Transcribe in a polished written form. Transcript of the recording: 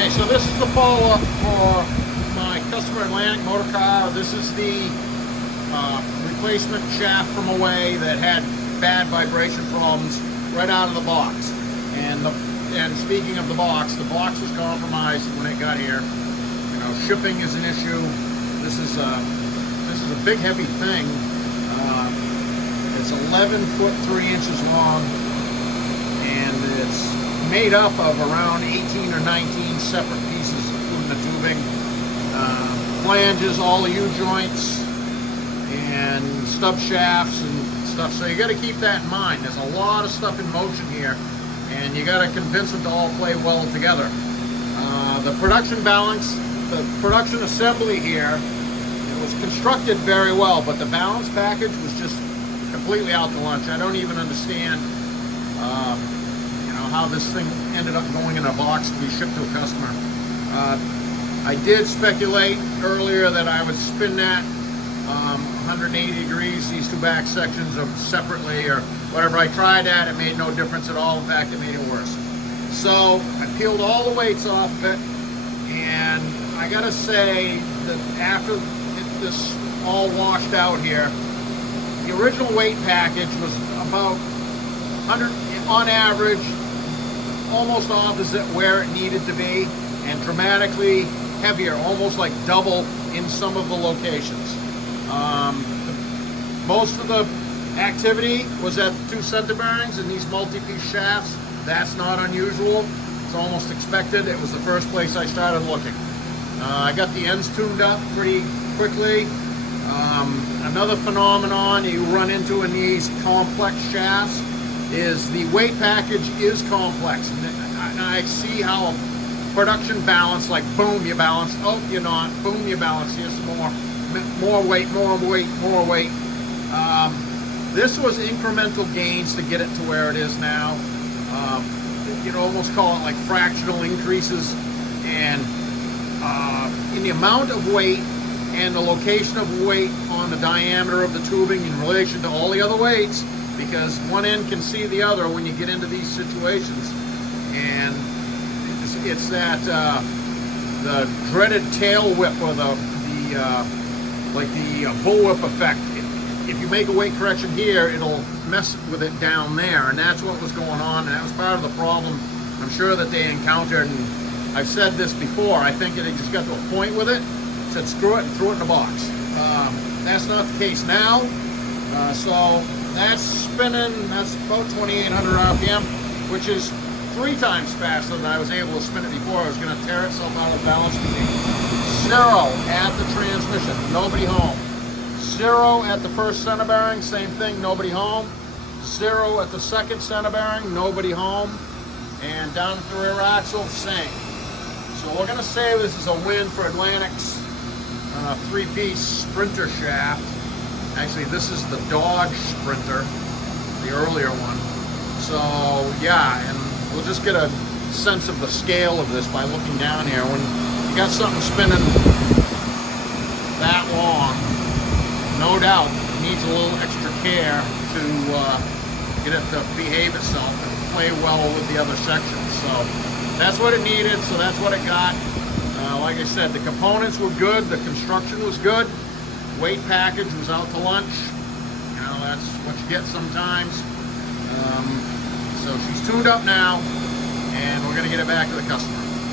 Okay, so this is the follow-up for my customer Atlantic motor car. This is the replacement shaft from Away that had bad vibration problems right out of the box. And speaking of the box was compromised when it got here. You know, shipping is an issue. This is a big, heavy thing. It's 11 foot 3 inches long, and it's made up of around 18 or 19 separate pieces, including the tubing, flanges, all the U-joints, and stub shafts and stuff. So you got to keep that in mind. There's a lot of stuff in motion here, and you got to convince them to all play well together. The production balance, the production assembly here, it was constructed very well, but the balance package was just completely out to lunch. I don't even understand how this thing ended up going in a box to be shipped to a customer. I did speculate earlier that I would spin that 180 degrees, these two back sections of separately or whatever. I tried that, it made no difference at all. In fact, it made it worse. So I peeled all the weights off of it, and I gotta say that after this all washed out here, the original weight package was about 100 on average, almost opposite where it needed to be, and dramatically heavier, almost like double in some of the locations. Most of the activity was at the two center bearings and these multi-piece shafts. That's not unusual. It's almost expected. It was the first place I started looking. I got the ends tuned up pretty quickly. Another phenomenon you run into in these complex shafts is the weight package is complex. And I see how production balance, like boom, you balance, oh, you're not, boom, you balance, here's some more weight, more weight, more weight. This was incremental gains to get it to where it is now. You'd almost call it like fractional increases, and in the amount of weight and the location of weight on the diameter of the tubing in relation to all the other weights, because one end can see the other when you get into these situations. And it's that the dreaded tail whip, or the bullwhip effect. If you make a weight correction here, it'll mess with it down there, and that's what was going on, and that was part of the problem I'm sure that they encountered. And I've said this before, I think they just got to a point with it, said screw it and threw it in a box. That's not the case now. So that's spinning, that's about 2,800 RPM, which is 3 times faster than I was able to spin it before. It was going to tear itself out of balance. 0 at the transmission, nobody home. 0 at the first center bearing, same thing, nobody home. 0 at the second center bearing, nobody home. And down at the rear axle, same. So we're going to say this is a win for Atlantic's 3-piece Sprinter shaft. Actually, this is the Dodge Sprinter, the earlier one. So yeah, and we'll just get a sense of the scale of this by looking down here. When you got something spinning that long, no doubt it needs a little extra care to get it to behave itself and play well with the other sections. So that's what it needed, so that's what it got. Like I said, the components were good, the construction was good, weight package was out to lunch. You know, that's what you get sometimes. So she's tuned up now, and we're going to get it back to the customer.